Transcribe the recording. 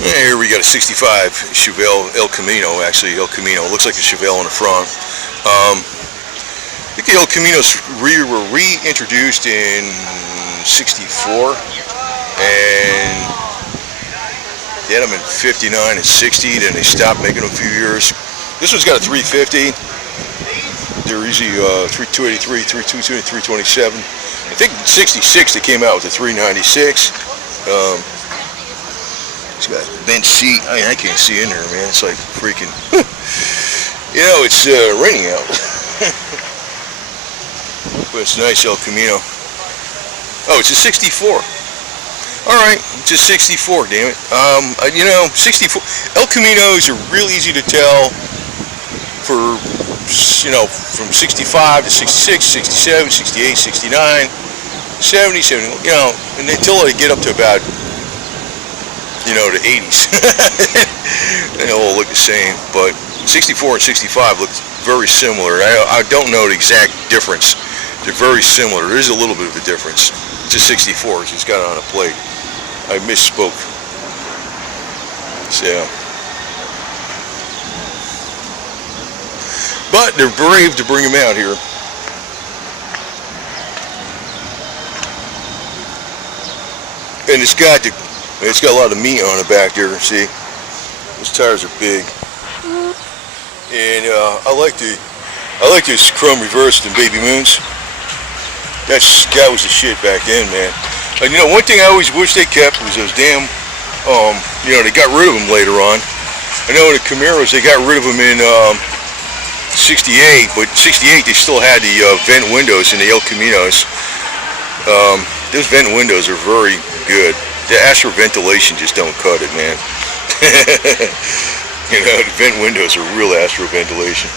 Here we got a 65 Chevelle El Camino, actually El Camino. It looks like a Chevelle in the front. I think the El Caminos were reintroduced in 64, and they had them in 59 and 60, then they stopped making them a few years. This one's got a 350. They're usually 283, 322, and 327. I think in 66 they came out with a 396. It's got a bench seat. I can't see in there, man. It's like freaking, you know, it's raining out. But it's a nice El Camino. Oh, it's a 64. Alright, it's a 64, damn it. You know, 64. El Caminos are real easy to tell for, you know, from 65 to 66, 67, 68, 69, 70, 71, you know, and until they get up to about, you know, the 80s. They all look the same, but 64 and 65 look very similar. I don't know the exact difference. They're very similar. There is a little bit of a difference. It's a 64, it's got it on a plate. I misspoke. So, but they're brave to bring them out here. And it's got a lot of meat on the back there. See, those tires are big. And I like this chrome reversed in Baby Moons. That was the shit back then, man. And you know, one thing I always wish they kept was those damn, you know, they got rid of them later on. I know in the Camaros they got rid of them in 68, but 68 they still had the vent windows in the El Caminos. Those vent windows are very good. The astro ventilation just don't cut it, man. You know, the vent windows are real astro ventilation.